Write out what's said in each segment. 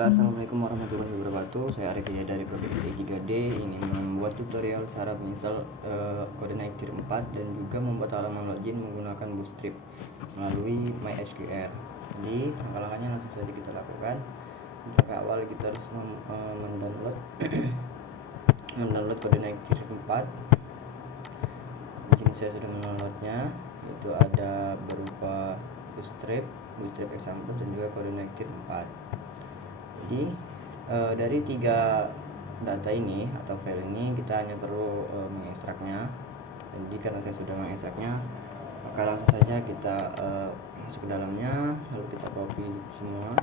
Bismillah, Assalamualaikum warahmatullahi wabarakatuh. Saya Arif dari Prodi SI3D ingin membuat tutorial cara menginstal kode naik tier 4 dan juga membuat halaman login menggunakan Bootstrap melalui MySQL. Jadi langkah-langkahnya langsung saja kita lakukan. Untuk awal kita harus mendownload mendownload kode naik tier 4. Di sini saya sudah mendownloadnya, yaitu ada berupa Bootstrap example dan juga kode naik tier 4. Jadi dari 3 data ini atau file ini kita hanya perlu mengekstraknya. Jadi karena saya sudah mengekstraknya, maka langsung saja kita masuk ke dalamnya, lalu kita copy semua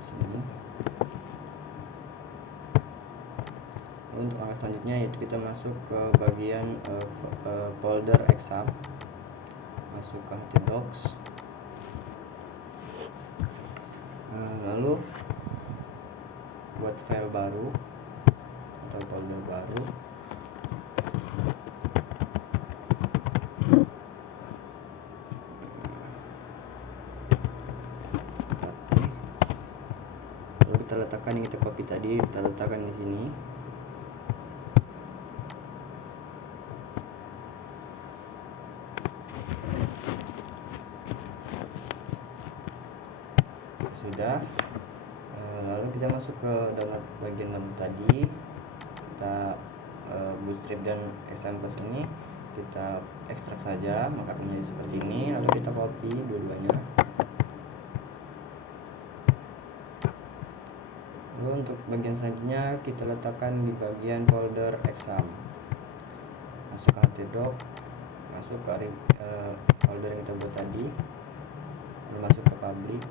sini. Lalu untuk langkah selanjutnya yaitu kita masuk ke bagian folder exam, masuk ke htdocs. Lalu buat file baru atau folder baru. Lalu kita letakkan yang kita copy tadi, kita letakkan di sini. Sudah. Lalu kita masuk ke download bagian download tadi, kita Bootstrap dan examples ini kita ekstrak saja, maka menjadi seperti ini. Lalu kita copy dua-duanya. Lalu untuk bagian selanjutnya kita letakkan di bagian folder exam, masuk ke htdocs, masuk ke folder yang kita buat tadi, lalu masuk ke public,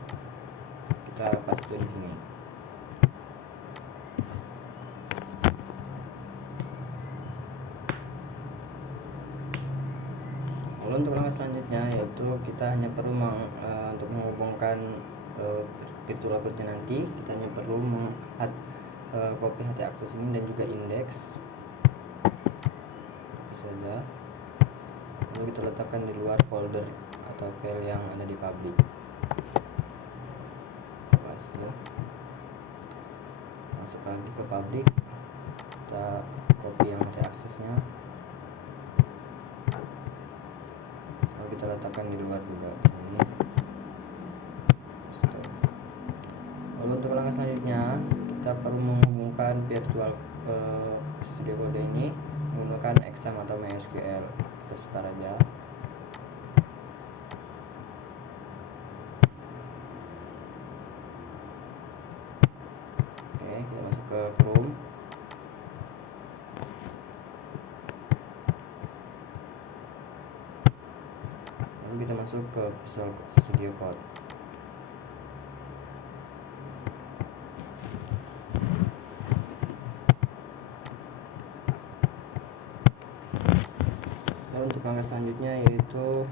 kita paste di sini. Lalu untuk langkah selanjutnya yaitu kita hanya perlu untuk menghubungkan virtual code-nya nanti, kita hanya perlu copy htaccess ini dan juga index saja. Lalu kita letakkan di luar folder atau file yang ada di public. Paste. Masuk lagi ke public, kita copy yang htaccess-nya, lalu kita letakkan di luar juga sini. Lalu untuk langkah selanjutnya kita perlu menghubungkan virtual studio code ini menggunakan exam atau MySQL. Kita start aja. Oke, kita masuk ke Chrome. Lalu kita masuk ke Visual Studio Code. Lalu untuk langkah selanjutnya yaitu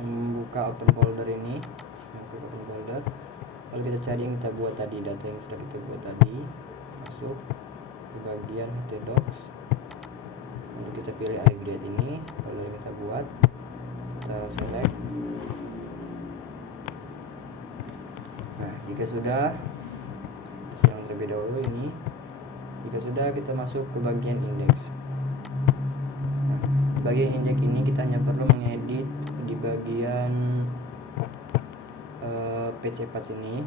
membuka open folder ini, lalu kita cari yang kita buat tadi, data yang sudah kita buat tadi, masuk ke bagian htdocs, lalu kita pilih iGrade ini, folder yang kita buat, kita select. Nah, jika sudah, saya terlebih dahulu ini, jika sudah kita masuk ke bagian index. Bagian index ini kita hanya perlu mengedit di bagian page path ini.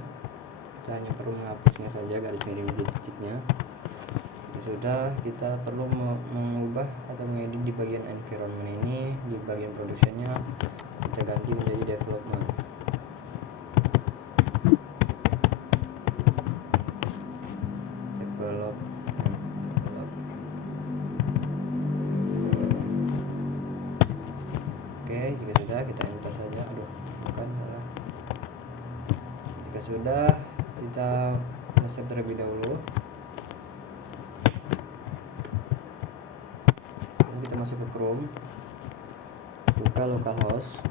Kita hanya perlu menghapusnya saja, garis miring titiknya. Sudah, kita perlu mengubah atau mengedit di bagian environment ini, di bagian productionnya kita ganti menjadi development. Oke, jika sudah kita enter saja. Jika sudah, kita save terlebih dahulu. Lalu kita masuk ke Chrome, buka localhost,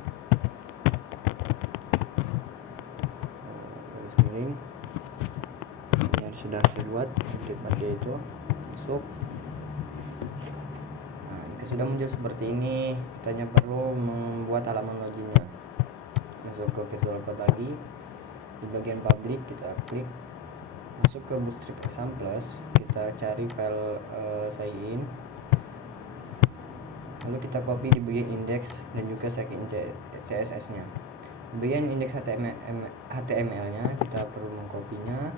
garis miring yang sudah saya buat pada itu, masuk. Sudah muncul seperti ini, kita hanya perlu membuat halaman loginnya. Masuk ke virtual code lagi, Di bagian public kita klik, masuk ke Bootstrap Exam Plus, kita cari file sign, lalu kita copy di bagian index dan juga sign CSS nya. Di bagian indeks HTML nya kita perlu mengkopinya,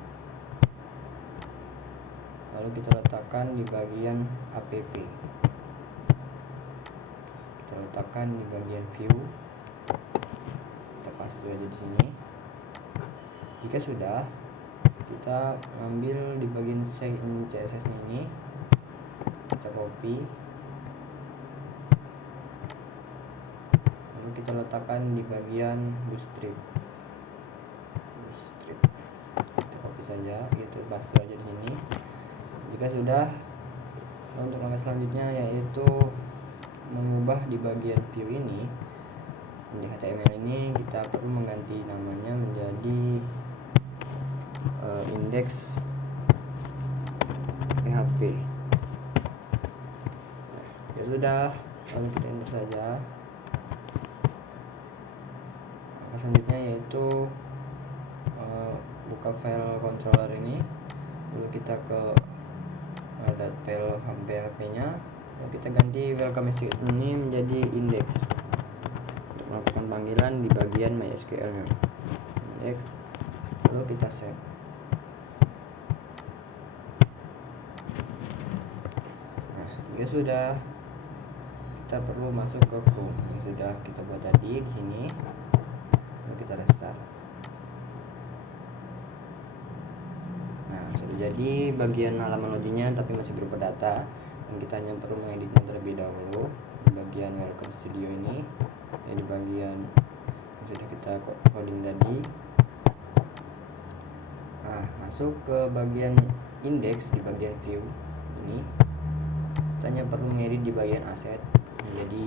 lalu kita letakkan di bagian app, kita letakkan di bagian view, kita paste aja di sini. Jika sudah, kita ambil di bagian sign CSS ini, kita copy, lalu kita letakkan di bagian Bootstrap, kita copy saja, kita paste aja di sini. Jika sudah, untuk langkah selanjutnya yaitu mengubah di bagian view ini, di HTML ini kita perlu mengganti namanya menjadi indeks PHP. Ya sudah, lalu kita enter saja. Langkah selanjutnya yaitu buka file controller ini, lalu kita ke file PHP nya, lalu kita ganti welcome message ini menjadi index untuk melakukan panggilan di bagian MySQL nya, index, lalu kita save. Nah, jika sudah, kita perlu masuk ke Chrome yang sudah kita buat tadi di sini, lalu kita restart. Nah, sudah jadi bagian halaman loginnya, tapi masih berupa data, dan kita hanya perlu mengeditnya terlebih dahulu di bagian Welcome Studio ini, di bagian yang sudah kita coding tadi. Nah, masuk ke bagian index di bagian view ini, kita hanya perlu mengedit di bagian aset menjadi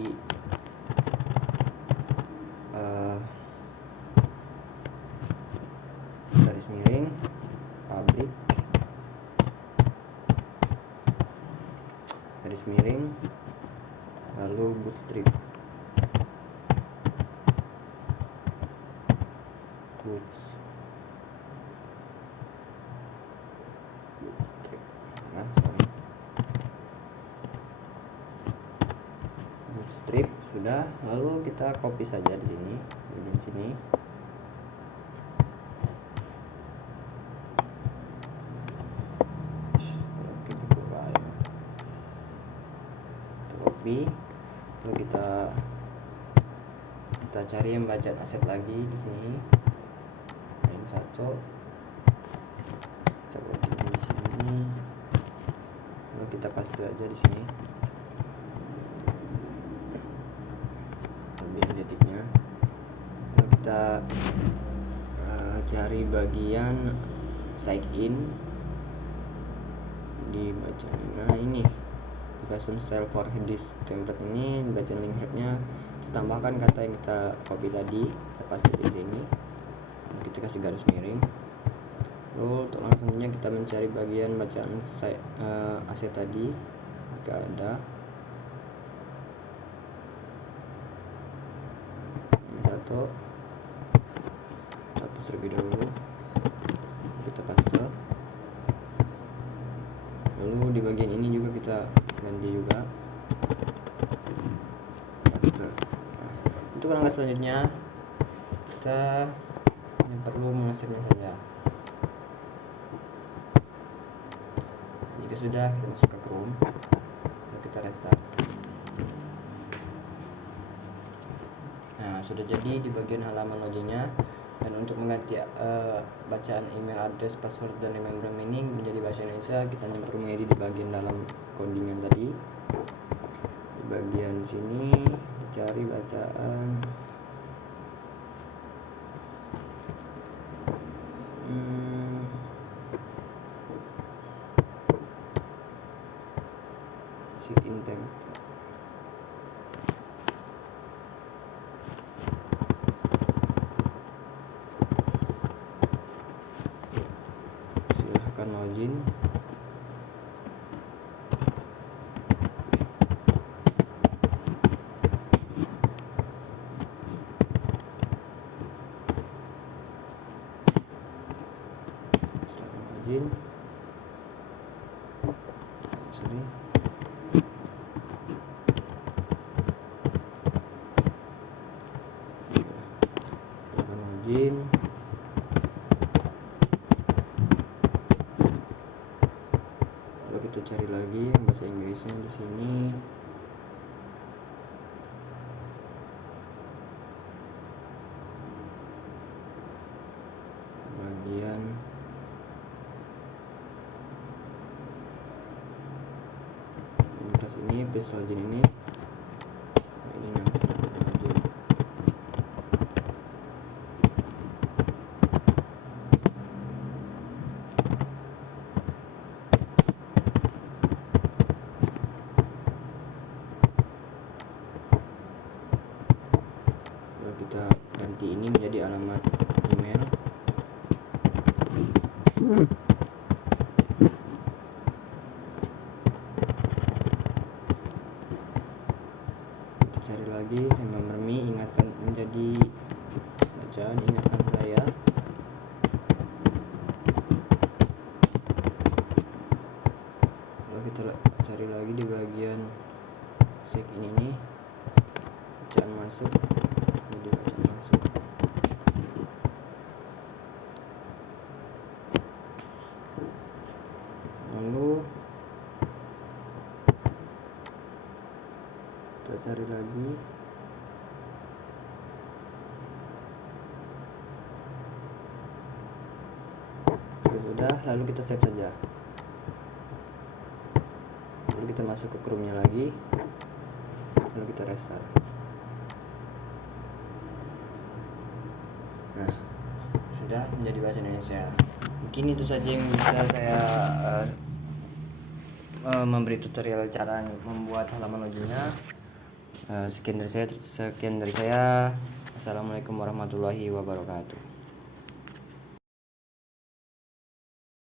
garis miring public garis miring lalu Bootstrap Bootstrap sudah, lalu kita copy saja di sini, di sini. Copy, lalu kita cari yang bacaan aset lagi di sini. Ini satu, kita buat di sini, lalu kita paste aja di sini. Detiknya, lalu kita cari bagian sign in di bacaan. Nah, ini custom style for this template ini, bacaan link headnya kita tambahkan kata yang kita copy tadi, kita paste di sini, lalu kita kasih garis miring. Lalu untuk langsungnya kita mencari bagian bacaan aset tadi jika ada. Satu, hapus terlebih dahulu, kita paste, lalu di bagian ini juga kita ganti juga, paste. Nah, untuk langkah selanjutnya kita hanya perlu mengesepnya saja. Jika sudah, kita masuk ke Chrome, lalu kita restart. Nah, sudah jadi di bagian halaman loginnya, dan untuk mengganti bacaan email address, password, dan member ini menjadi bahasa Indonesia, kita hanya perlu mengedit di bagian dalam codingan tadi. Di bagian sini cari bacaan sit in template. Login, login. Sorry. Silakan login. Lalu kita cari lagi yang bahasa Inggrisnya di sini. Bagian kelas ini please login ini yang silakan login. Lalu kita ganti ini menjadi alamat email. Kita cari lagi remember me, ingatkan menjadi bacaan ingatkan saya. Lalu kita cari lagi di bagian check in ini bacaan masuk, jadi bacaan masuk. Lalu kita cari lagi sudah, lalu kita save saja. Lalu kita masuk ke Chrome-nya lagi, lalu kita restart. Nah, sudah menjadi bahasa Indonesia. Mungkin itu saja yang bisa saya memberi tutorial cara membuat halaman loginnya. Sekian dari saya. Assalamualaikum warahmatullahi wabarakatuh.